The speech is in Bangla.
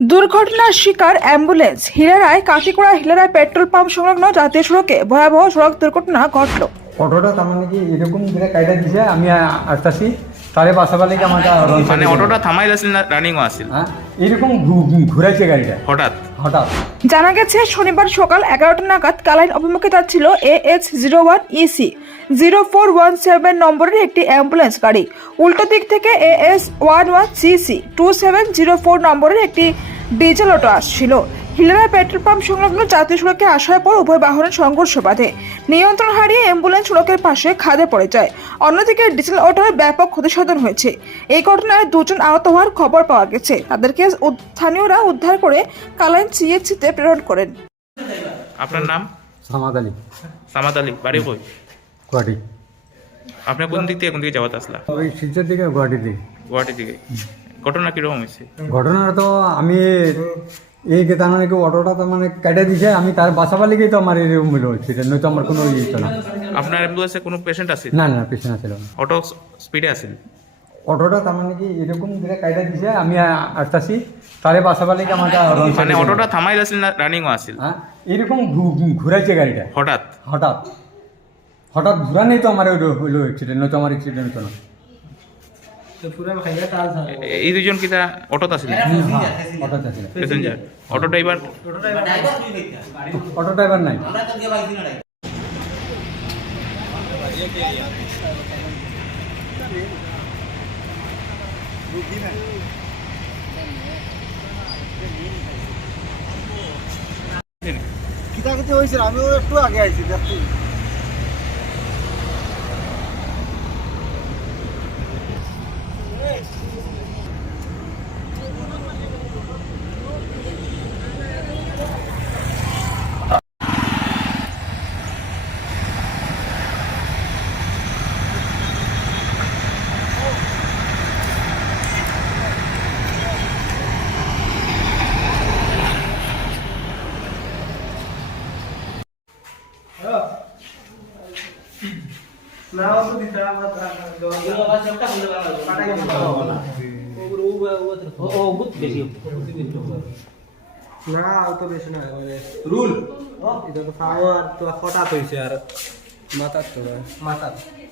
দুর্ঘটনার শিকার অ্যাম্বুলেন্স। হিরারায় কাটিকোড়া হিলারায় পেট্রোল পাম্প সংলগ্ন জাতীয় সড়কে ভয়াবহ সড়ক দুর্ঘটনা ঘটল। অটোটা তার মানে কি এরকম আমি আসতেছি। তারে পাশাপাশি মানে অটোটা থামাই আছিল না রানিংও আছিল হ্যাঁ? এরকম ঘুরাইছে গাড়িটা। হঠাৎ? হঠাৎ। জানা গেছে শনিবার সকাল এগারোটা নাগাদ কালাইন অভিমুখে যাচ্ছিল A H zero one E C zero four one seven নম্বরের একটি অ্যাম্বুলেন্স গাড়ি। উল্টো দিক থেকে A S one one C C two seven zero four নম্বরের একটি ডিজেল অটো আসছিল। হিলারা পেট্রোল পাম্প সংলগ্ন জাতীয় সড়কে আসার পর উভয় বাহনের সংঘর্ষ বাধে। নিয়ন্ত্রণ হারিয়ে অ্যাম্বুলেন্স সড়কের পাশে খাদে পড়ে যায়। অন্যদিকে ডিজেল অটোর ব্যাপক ক্ষতিসাধন হয়েছে। এই ঘটনায় দুজন আহত হওয়ার খবর পাওয়া গেছে। তাদেরকে স্থানীয়রা উদ্ধার করে কালাইন সিএইচসিতে প্রেরণ করেন। আপনার নাম? সামাদ আলী। সামাদ আলী বাড়ি কই? গুয়াহাটি। আপনি কোন দিক থেকে কোন দিকে যাওয়াতে আসলা? ওই শিলচর দিকে গুয়াহাটি দিকে। গুয়াহাটি দিকে। ঘটনা কীরকম হয়েছে? ঘটনাটা তো আমি এই তার মানে কি অটোটা তো মানে কাইটা দিছে আমি তার বাসাবার লেগেই তো আমার এরকম হলো সেটা নয়তো আমার কোনো ইয়ে ছিল না। আপনার অ্যাম্বুলেন্সে কোনো পেশেন্ট আছে? না না পেছনে ছিল অটো স্পিডে আছিল অটোটা তার মানে কি এরকম করে কাইটা দিছে আমি আসতেছি তারে পাশাপাশি কি আমাকে মানে অটোটা থামাই আছিল না রানিংও আছিল? হ্যাঁ এরকম ঘুরাইছে গাড়িটা। হঠাৎ? হঠাৎ। হঠাৎ ঘুরা নেই তো আমার হইল হইল অ্যাক্সিডেন্ট নয়তো আমার অ্যাক্সিডেন্ট হতো না। এই দুজন কিতা অটোত আছিল আছে passenger auto driver auto driver নাই। কিতা কিতা হয়েছিল আমিও একটু আগে আইছি দেখছি। না অত বেশি না মানে রুল এটা তো খাওয়া আর তো হঠাৎ হয়েছে আর মাথার তো মাথার